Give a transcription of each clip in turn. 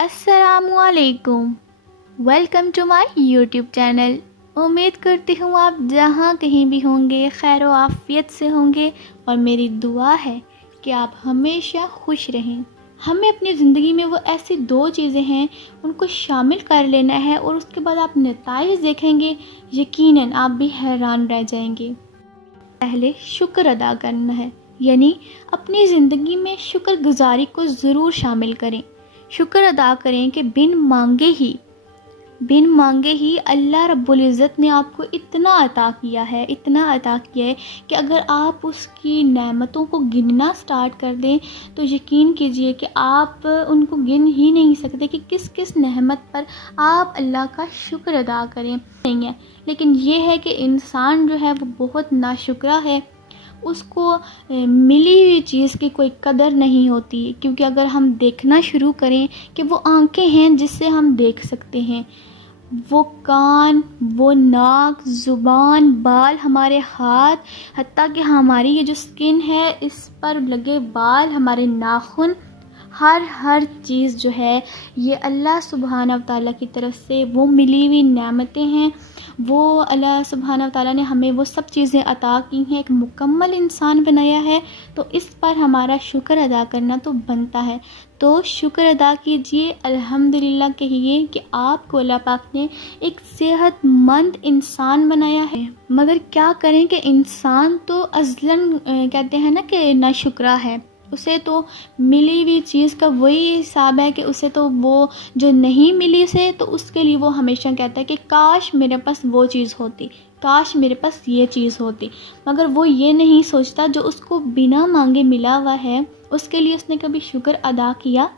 अस्सलामुअलैकुम, welcome to my YouTube channel. उम्मीद करती हूँ आप जहाँ कहीं भी होंगे खैर व आफियत से होंगे और मेरी दुआ है कि आप हमेशा खुश रहें। हमें अपनी ज़िंदगी में वो ऐसी दो चीज़ें हैं उनको शामिल कर लेना है और उसके बाद आप नताइज देखेंगे, यकीनन आप भी हैरान रह जाएंगे। पहले शुक्र अदा करना है, यानी अपनी ज़िंदगी में शुक्रगुजारी को ज़रूर शामिल करें। शुक्र अदा करें कि बिन मांगे ही अल्लाह रब्बुल इज़्ज़त ने आपको इतना अता किया है कि अगर आप उसकी नेमतों को गिनना स्टार्ट कर दें तो यकीन कीजिए कि आप उनको गिन ही नहीं सकते कि किस किस नेमत पर आप अल्लाह का शुक्र अदा करें। नहीं है, लेकिन ये है कि इंसान जो है वो बहुत नाशुक्रा है, उसको मिली हुई चीज़ की कोई कदर नहीं होती। क्योंकि अगर हम देखना शुरू करें कि वो आंखें हैं जिससे हम देख सकते हैं, वो कान, वो नाक, ज़ुबान, बाल, हमारे हाथ, हत्ता कि हमारी ये जो स्किन है इस पर लगे बाल, हमारे नाखून, हर चीज़ जो है ये अल्लाह सुब्हानहू व तआला की तरफ से वो मिली हुई नेमतें हैं। वो अल्लाह सुब्हानहू व तआला ने हमें वो सब चीज़ें अता की हैं, एक मुकम्मल इंसान बनाया है, तो इस पर हमारा शुक्र अदा करना तो बनता है। तो शुक्र अदा कीजिए, अल्हम्दुलिल्लाह कहिए कि आपको अल्लाह पाक ने एक सेहतमंद इंसान बनाया है। मगर क्या करें कि इंसान तो अज़लन कहते हैं ना कि नाशुक्रा है, उसे तो मिली हुई चीज़ का वही हिसाब है कि उसे तो वो जो नहीं मिली से तो उसके लिए वो हमेशा कहता है कि काश मेरे पास वो चीज़ होती, काश मेरे पास ये चीज़ होती। मगर वो ये नहीं सोचता जो उसको बिना मांगे मिला हुआ है उसके लिए उसने कभी शुक्र अदा किया।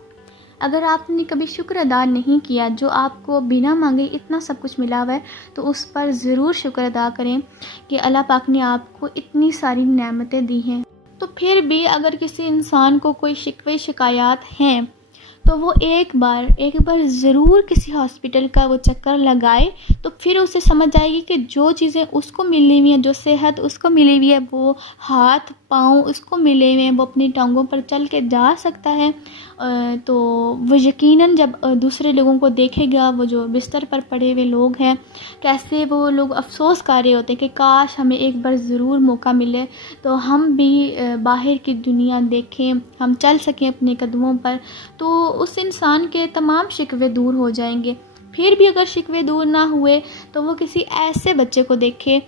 अगर आपने कभी शुक्र अदा नहीं किया, जो आपको बिना मांगे इतना सब कुछ मिला हुआ है, तो उस पर ज़रूर शुक्र अदा करें कि अल्लाह पाक ने आपको इतनी सारी नेमतें दी हैं। तो फिर भी अगर किसी इंसान को कोई शिकवे शिकायत हैं तो वो एक बार ज़रूर किसी हॉस्पिटल का वो चक्कर लगाए, तो फिर उसे समझ आएगी कि जो चीज़ें उसको मिली हुई हैं, जो सेहत उसको मिली हुई है, वो हाथ पाँव उसको मिले हुए हैं, वो अपनी टांगों पर चल के जा सकता है, तो वो यकीनन जब दूसरे लोगों को देखेगा, वो जो बिस्तर पर पड़े हुए लोग हैं, कैसे वो लोग अफसोस कर रहे होते हैं कि काश हमें एक बार ज़रूर मौका मिले तो हम भी बाहर की दुनिया देखें, हम चल सकें अपने कदमों पर, तो उस इंसान के तमाम शिकवे दूर हो जाएंगे। फिर भी अगर शिकवे दूर ना हुए तो वो किसी ऐसे बच्चे को देखे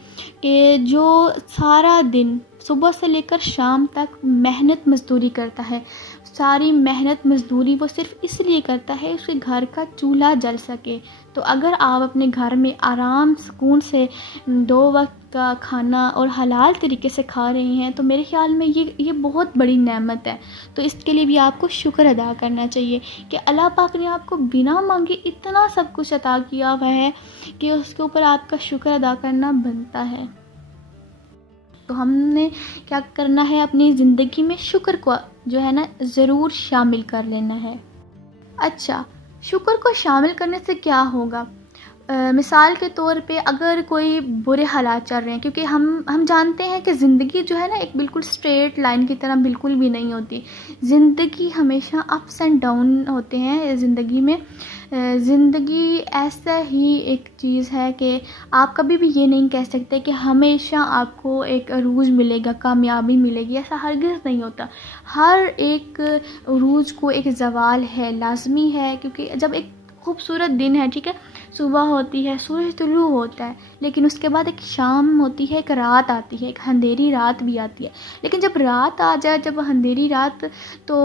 कि जो सारा दिन सुबह से लेकर शाम तक मेहनत मजदूरी करता है, सारी मेहनत मजदूरी वो सिर्फ इसलिए करता है उसके घर का चूल्हा जल सके। तो अगर आप अपने घर में आराम सुकून से 2 वक्त का खाना और हलाल तरीके से खा रहे हैं तो मेरे ख़्याल में ये बहुत बड़ी नेमत है। तो इसके लिए भी आपको शुक्र अदा करना चाहिए कि अल्लाह पाक ने आपको बिना मांगे इतना सब कुछ अता किया हुआ है कि उसके ऊपर आपका शुक्र अदा करना बनता है। तो हमने क्या करना है, अपनी ज़िंदगी में शुक्र को जो है ना ज़रूर शामिल कर लेना है। अच्छा, शुक्र को शामिल करने से क्या होगा? मिसाल के तौर पे अगर कोई बुरे हालात चल रहे हैं, क्योंकि हम जानते हैं कि ज़िंदगी जो है ना एक बिल्कुल स्ट्रेट लाइन की तरह बिल्कुल भी नहीं होती। ज़िंदगी हमेशा अप्स एंड डाउन होते हैं ज़िंदगी में। ज़िंदगी ऐसा ही एक चीज़ है कि आप कभी भी ये नहीं कह सकते कि हमेशा आपको एक अरूज मिलेगा, कामयाबी मिलेगी, ऐसा हरगिज़ नहीं होता। हर एक अरूज को एक ज़वाल है, लाजमी है, क्योंकि जब एक खूबसूरत दिन है, ठीक है, सुबह होती है, सूरज तुलू होता है, लेकिन उसके बाद एक शाम होती है, एक रात आती है, एक अंधेरी रात भी आती है। लेकिन जब रात आ जाए, जब अंधेरी रात, तो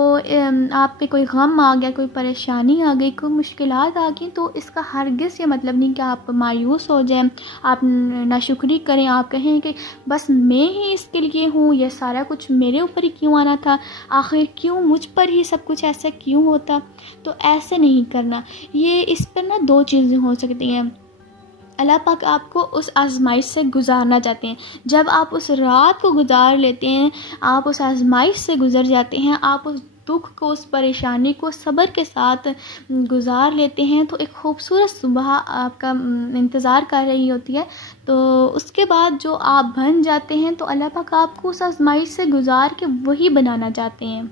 आप पे कोई गम आ गया, कोई परेशानी आ गई, कोई मुश्किलात आ गई, तो इसका हरगिज़ ये मतलब नहीं कि आप मायूस हो जाएं, आप नाशुक्री करें, आप कहें कि बस मैं ही इसके लिए हूँ, ये सारा कुछ मेरे ऊपर ही क्यों आना था, आखिर क्यों मुझ पर ही सब कुछ ऐसा क्यों होता। तो ऐसे नहीं करना। ये इस पर ना दो चीज़ें हो सकती हैं। अल्लाह पाक आपको उस आज़माइश से गुजारना चाहते हैं। जब आप उस रात को गुजार लेते हैं, आप उस आज़माइश से गुजर जाते हैं, आप उस दुख को, उस परेशानी को सब्र के साथ गुजार लेते हैं, तो एक खूबसूरत सुबह आपका इंतज़ार कर रही होती है। तो उसके बाद जो आप बन जाते हैं तो अल्लाह पाक आपको उस आज़माइश से गुजार के वही बनाना चाहते हैं।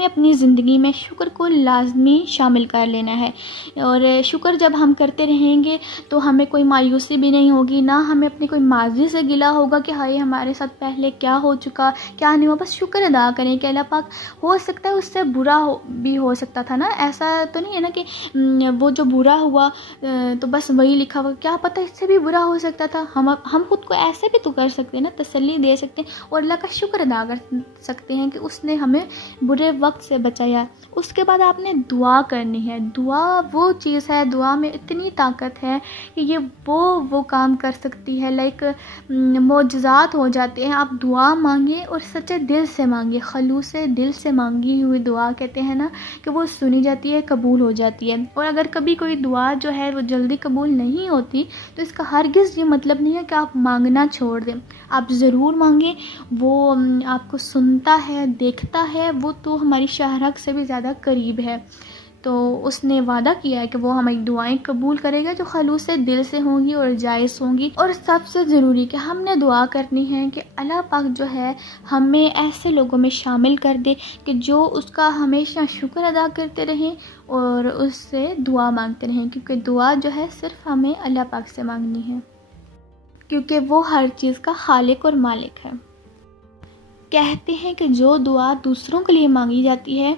ہمیں اپنی زندگی میں شکر کو لازمی شامل کر لینا ہے، اور شکر جب ہم کرتے رہیں گے تو ہمیں کوئی مایوسی بھی نہیں ہوگی، نہ ہمیں اپنے کوئی ماضی سے گلہ ہوگا کہ ہائے ہمارے ساتھ پہلے کیا ہو چکا کیا نہیں ہوا۔ بس شکر ادا کریں کہ اللہ پاک، ہو سکتا ہے اس سے برا بھی ہو سکتا تھا نا، ایسا تو نہیں ہے نا کہ وہ جو برا ہوا تو بس وہی لکھا ہوا، کیا پتہ اس سے بھی برا ہو سکتا تھا۔ ہم خود کو ایسے بھی تو کر سکتے ہیں نا، تسلی دے سکتے ہیں اور اللہ کا شکر ادا کر سکتے ہیں کہ اس نے ہمیں برے وقت سے بچایا۔ اس کے بعد آپ نے دعا کرنی ہے۔ دعا وہ چیز ہے، دعا میں اتنی طاقت ہے کہ یہ وہ کام کر سکتی ہے، لائک معجزات ہو جاتے ہیں۔ آپ دعا مانگیں اور سچے دل سے مانگیں، خلوص دل سے مانگی ہوئی دعا کہتے ہیں نا کہ وہ سنی جاتی ہے، قبول ہو جاتی ہے۔ اور اگر کبھی کوئی دعا جو ہے وہ جلدی قبول نہیں ہوتی تو اس کا ہرگز یہ مطلب نہیں ہے کہ آپ مانگنا چھوڑ دیں، آپ ضرور مانگیں۔ وہ آپ کو سنتا ہے، دیکھتا ہے، وہ تو ہماری شہرک سے بھی زیادہ قریب ہے۔ تو اس نے وعدہ کیا ہے کہ وہ ہماری دعائیں قبول کرے گا جو خلوص دل سے ہوں گی اور جائز ہوں گی۔ اور سب سے ضروری کہ ہم نے دعا کرنی ہے کہ اللہ پاک جو ہے ہمیں ایسے لوگوں میں شامل کر دے کہ جو اس کا ہمیشہ شکر ادا کرتے رہیں اور اس سے دعا مانگتے رہیں، کیونکہ دعا جو ہے صرف ہمیں اللہ پاک سے مانگنی ہے، کیونکہ وہ ہر چیز کا خالق اور مالک ہے۔ کہتے ہیں کہ جو دعا دوسروں کے لیے مانگی جاتی ہے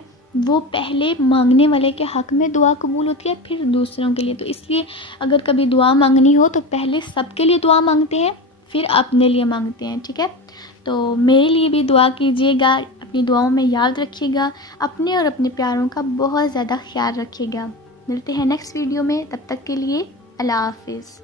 وہ پہلے مانگنے والے کے حق میں دعا قبول ہوتی ہے، پھر دوسروں کے لیے۔ تو اس لیے اگر کبھی دعا مانگنی ہو تو پہلے سب کے لیے دعا مانگتے ہیں، پھر اپنے لیے مانگتے ہیں، ٹھیک ہے؟ تو میرے لیے بھی دعا کیجیے گا، اپنی دعاؤں میں یاد رکھیے گا، اپنے اور اپنے پیاروں کا بہت زیادہ خیال رکھیے گا۔ ملتے ہیں نیکسٹ ویڈیو میں، تب تک کے لیے اللہ حافظ۔